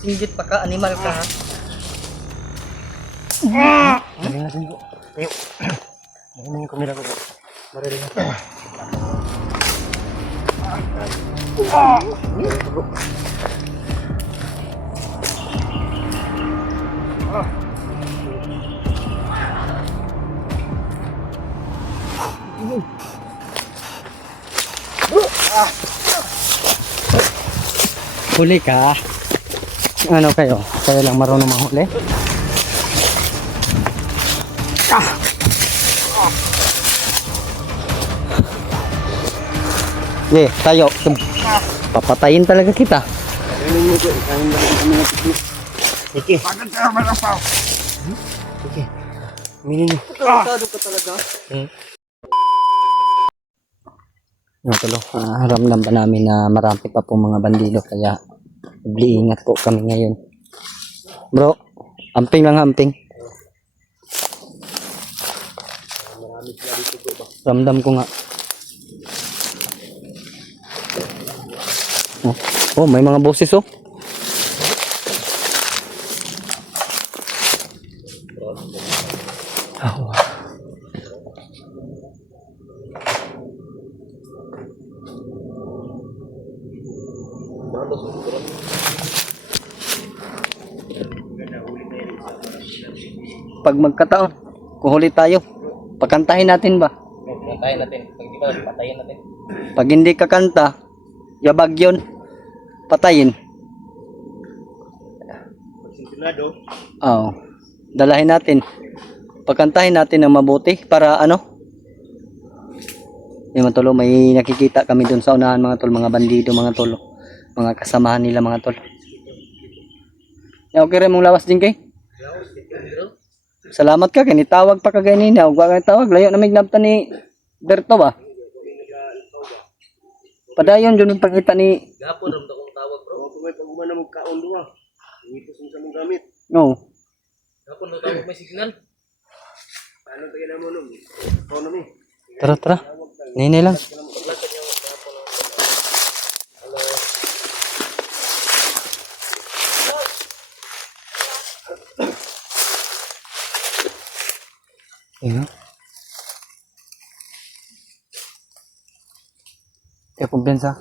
Singgit pa ka, animal ka ha. Galing natin bro. Tayo. Ano yung kamera ko bro? Mariling natin. Bro. Huli ka. Ano kayo? Kayo lang marunong mahuli? Ye, tayo. Papatayin talaga kita. Sige. Sige. Minin mo. Tarantado ka talaga. Ramdam pa namin na marami pa po mga bandido kaya ingat po kami ngayon. Bro, amping lang amping. Ramdam ko nga. Oh, may mga boses oh. Oh. Pag magkataon, kuhuli tayo. Pagkantahin natin ba? Patayin natin. Pag di ba, patayin natin. Pag hindi kakanta, yabag yun. Patayin. Pag sintinado. Oo. Dalahin natin. Pagkantahin natin ng mabuti para ano? Yung mga tolo, may nakikita kami dun sa unahan mga tol, mga bandido mga tol. Mga kasamahan nila mga tol. Okay rin mong lawas din kay? Salamat ka, kinitawag pa ka ganina. Huwag kang tawag, layo na may nabta ni Berto ba? Padayon dun yung pagkita ni... Gapon, ramda kong tawag bro. Kung may pag-umana mong kaon doon. Ipos mo sa mong gamit. No. Gapon, tawag may signal. Ano tayo na mo nun? Economy. Tara, tara. Nini lang. Ayan. Kumpiyansa.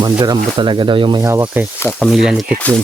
Mandarambo talaga daw yung may hawak eh sa pamilya ni Tiklin.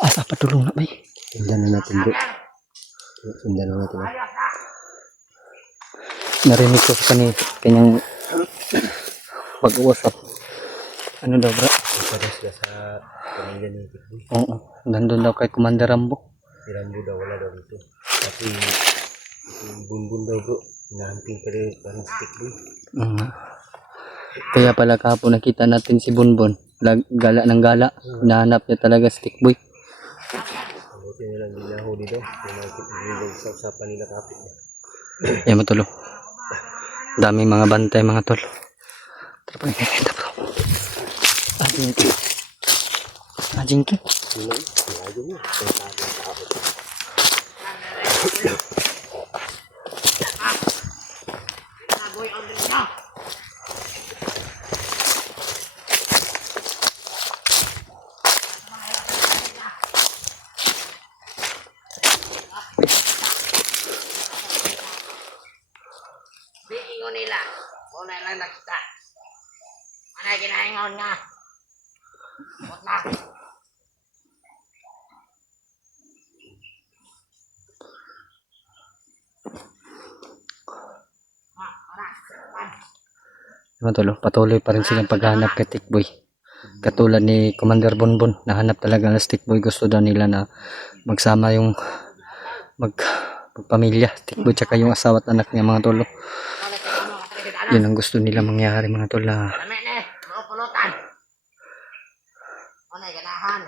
Asa patulong na ba eh? Sundan na natin bro. Sundan na natin. Narinig ko sa kanyang pag-uusap. Ano daw bro? Para sila sa pamilya ni Tikboy. Oo, nandun daw kay Commander Rambo. Si Rambo daw wala daw dito. Kasi bunbun daw bro. Inahanting pa rin parang si Tikboy. Kaya pala kahapon nakita natin si Bunbun. Gala ng gala. Nahanap niya talaga si Tikboy. Buti nilang dinahuli daw. Yung sa usapan nila kapit. Ayan mo tulo. Daming mga bantay mga tol. Tapos nakikita bro. Ajinki. Ajinki. Sino? Sinago mo. Muna lang nakita. Ano ginahingon nga? Huwag na. Mga tol, patuloy pa rin silang paghahanap kay Tikboy. Katulad ni Commander Bonbon, nahanap talaga ng Tikboy. Gusto daw nila na magsama yung magpamilya, Tikboy tsaka yung asawa at anak niya mga tol. Yun ang gusto nila mangyari mga tol. Dami na eh. Mga pulutan. Ano ganahan?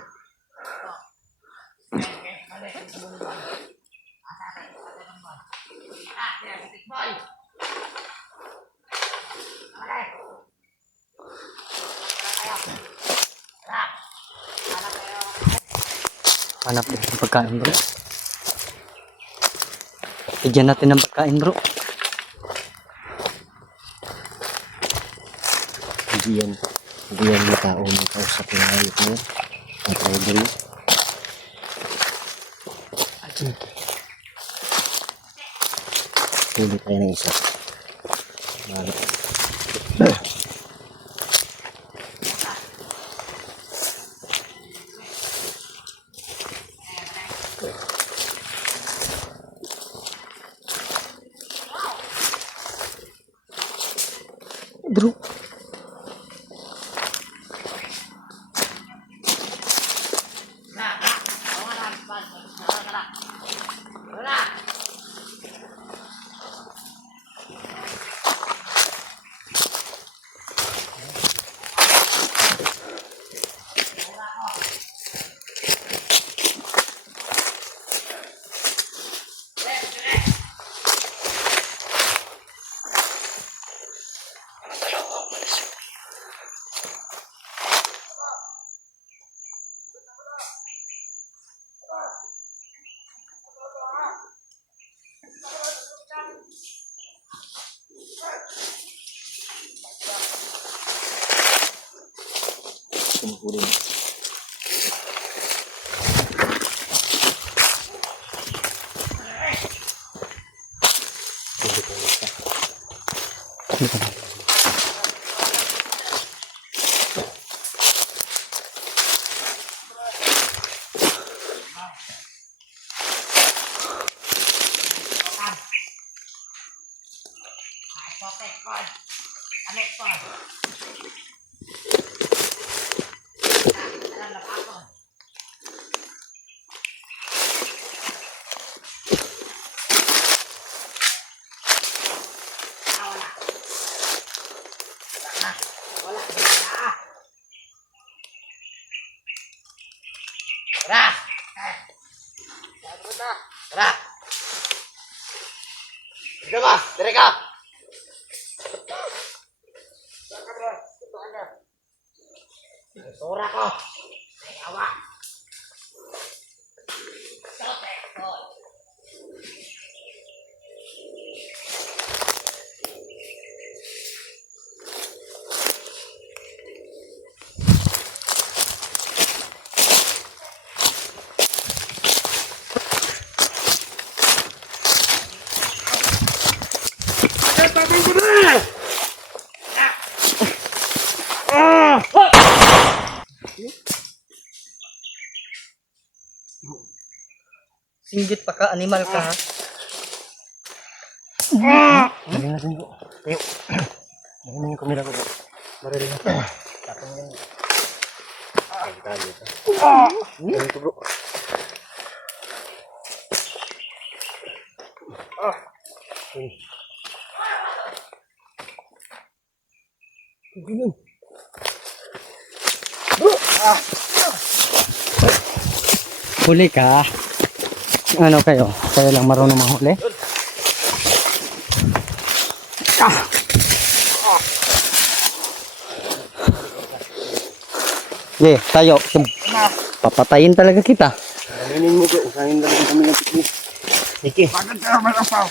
Hanap din ng pagkain bro. Bigyan natin ng pagkain bro. Hindi yan yung tao na kausapin na yun mo. At tayo dali. Huli tayo ng isa. Malap. Bro. Kumukulong. Huli tayo isa. Tara! Tara! Sige ba? Dire ka! Sura ko! Ay, awa! Sote ko! Singgit pa ka, animal ka ha. Dali natin po. Tayo. Dali mo yung kamera ko po. Marili na. Tapang yan. Ay, tayo ito. Dali ito bro. Ay. Ganun. Huli ka. Ano kayo? Kayo lang marunong mahuli? Yeah, tayo. Papatayin talaga kita. Aminin mo bro. Usahin lang kami ng piknik. Sige. Bakit ka naman ang pao?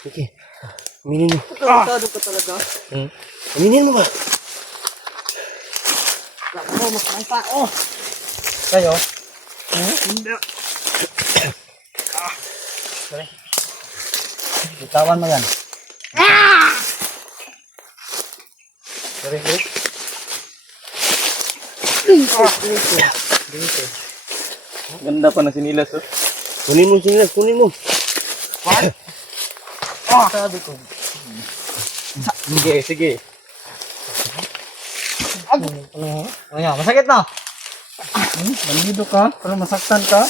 Sige. Aminin mo. Tado ka talaga. Aminin mo ba? Ako, mas may pao! Kayo? Hindi. Bitawan mo yan. Ganda pa na sinilas, oh. Kunin mo sinilas, kunin mo. Sabi ko. Sige, sige. Ayan, masakit na. Bandido ka, pero masaktan ka.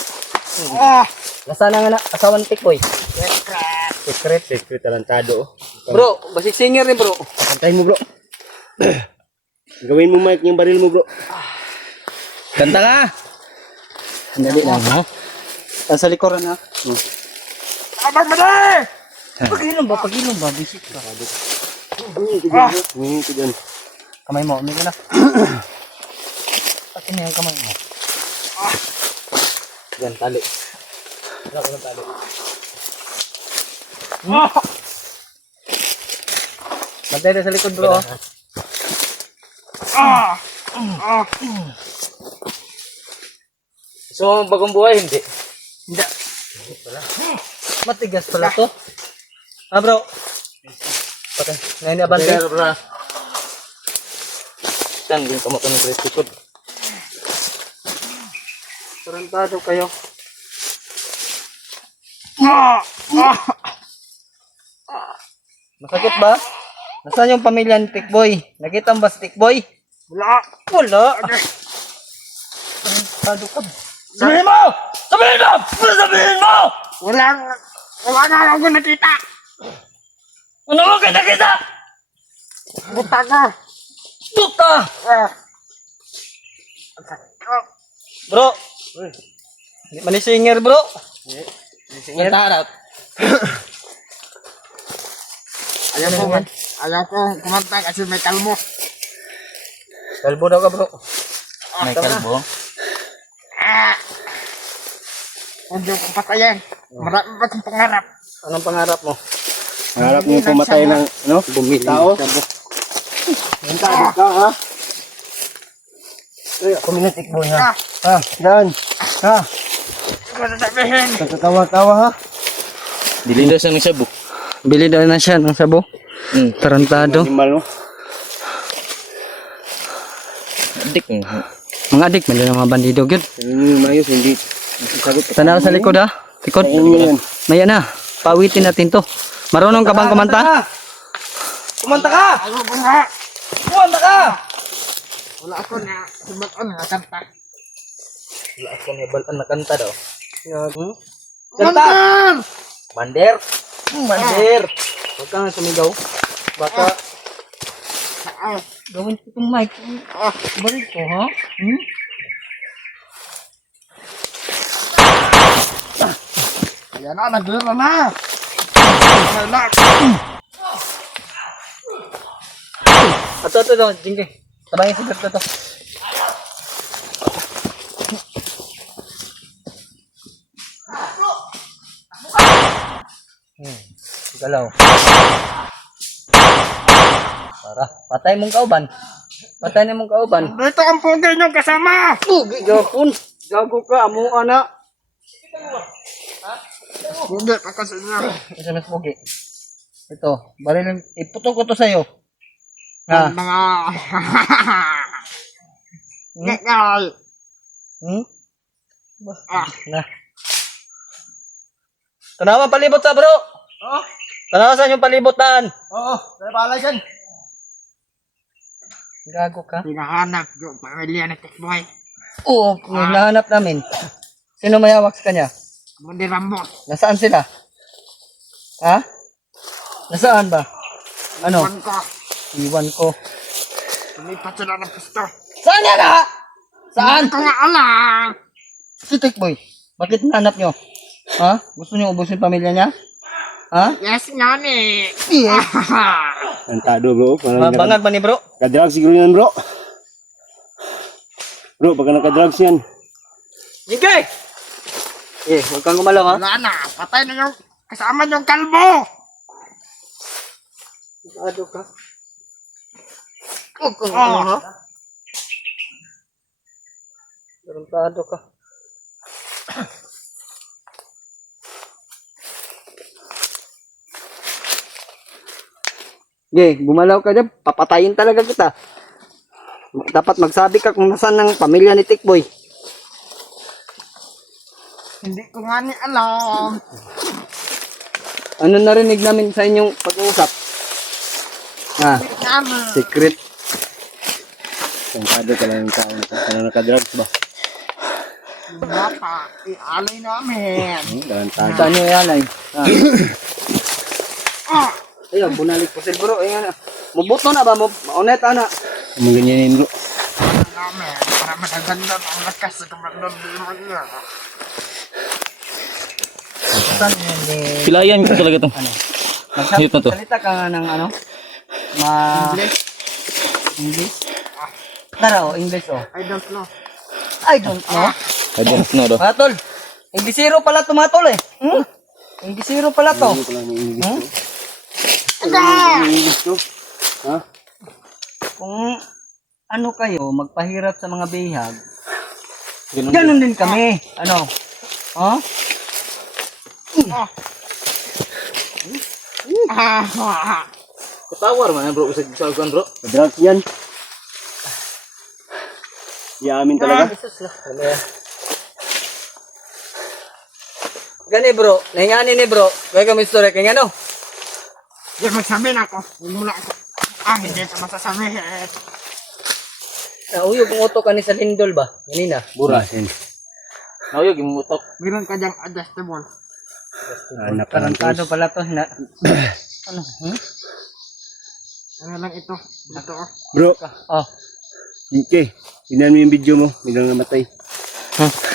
Nasaan na nga na, asawan ni Tikboy? Secret, talentado, oh. Bro, basic singer ni bro. Kantahin mo, bro. Gawin mo mic yung baril mo, bro. Kanta ka. Dali lang, ha? Sa likuran, ha? Abang madali! Pag-inom ba? Bisit ka. Humingi ko dyan. Kamay mo, umiga na. Pati na yung kamay mo. Yan, tali. Wala ko ng tali. Bantay na sa likod, bro. So, bagong buhay, hindi. Hindi. Matigas pala to. Ah, bro. Patay. Ngayon na bantay. Pero, bro. Saan yung kamot ng press likod? Tarantado kayo. Masakit ba? Nasaan yung pamilya ni Tikboy? Nakita mo ba si Tikboy? Wala! Wala. Tarantado ka. Sabihin mo! Sabihin mo! Sabihin mo! Wala nga ako nakita! Ano mo kita? Buta ka! Puta! Bro. Hindi man ni singer, bro. Singer. Tarap. Ayaw ko kumanta kasi may kalmo. Kalbo daw ka, bro. May kalbo? Huwag yung patayin. Marami pa kong pangarap. Anong pangarap mo? Harap niyo pumatay ng, ano? Bumili. Tao? Tao ka, ha? Community boy, ha? Ha, yan. Ha, Hindi ko sasabihin. tatawa-tawa, ha? Dili daw siya ng shabu. Bili daw na siya ng sabo. Tarantado. Animal, no? Adik. Mga adik, man din ang mga bandido, good. Yung mayos, hindi. Masasagot ka. Tanaw sa likod, ha? Likod. Yan. Maya na. Pawitin natin to. Marunong ka bang kumanta? Kumanta ka! Ayaw ko nga. Kumanta ka! Wala ako na sumaton na kanta. Wala ako nabalaan na kanta daw. Kanta! Bander! Bander! Huwag ka nga sumigaw. Baka gawin ko itong mic. Balik ko, ha? Ayan na, naglaro na. Wala. Ito, Jingke. Tabangin si Berto to. Galaw. Para, patay mong kauban. Patay na mong kauban. Dito ang pugay niyong kasama. Pugi, gapon. Gago ka, amo ana. Pugay pa kasi niya. SMS pugi. Ito, baril iputok ko to sa'yo. Ha? Mga... Ngay. Na. Tanawa palibot sa bro. Tanawa saan yung palibutan? Oo, kaya pala dyan. Gago ka. Hinahanap yung pamilya ni Tikboy. Oo, hinahanap namin. Sino may hawak sa kanya? Mundi Rambos. Nasaan sila? Ha? Nasaan ba? Ano? Iwan ko. Iwan ko. Lumipat sila ng gusto. Saan yan ha? Saan? Hindi ko nga alam. Si Tikboy. Bakit hinahanap nyo? Ha? Gusto nyo ubusin pamilya niya? Ha? Yes, nani. Yes. Tantado, bro. Bangag ba ni bro? Kadrugs siguro yan, bro. Bro, pagka nakadrugs yan. Jingke! Eh, huwag kang gumalaw ha? Wala na. Patay na yung kasama yung kalbo. Sigado ka? Huwag kang gumalaw ha? Tarantado ka. Okay, gumalaw ka dyan, papatayin talaga kita. Dapat magsabi ka kung nasaan ng pamilya ni Tikboy. Hindi ko nga ni alam. Ano narinig namin sa inyong pag-uusap? Secret. Tangkado ka lang yung tao na nakadrugs ba? Wala pa. Ialay namin. Tarantado. Saan nyo yan ay? Ayun, bunalik po siguro. Ayun, mubuto na ba? Maunet, ana. Maganyanin bro. Namin. Para mataganda ang lakas sa kamandang niya. Saan yun eh? Pilayan ko talaga to. Hit na to. Magsalita ka nga ng ano? English? English? Tara, English oh. I don't know. I don't know. I don't know do. Matol, Inglesero pala to matol eh. Inglesero pala to. English to. Ha? Kung ano kayo, magpahirap sa mga bihag, ganun din kami. Ano? Oh? Katawar man bro sa saguan bro. Drugs yan. Yamin talaga. Gani bro, nahingani ni bro. Kaya kami story kaya ano? Yan magsabihin ako. Mula ako. Hindi ka masasabihin. Nauyog ang utok ka ni sa lindol ba? Ganina. Burasin. Nauyog yung utok. Meron ka diyang adjustable. Tarantado pala to. Ano? Ano lang ito? Ito oh. Bro, Oh. okay. Tingnan mo yung video mo. Biglang namatay. Huh?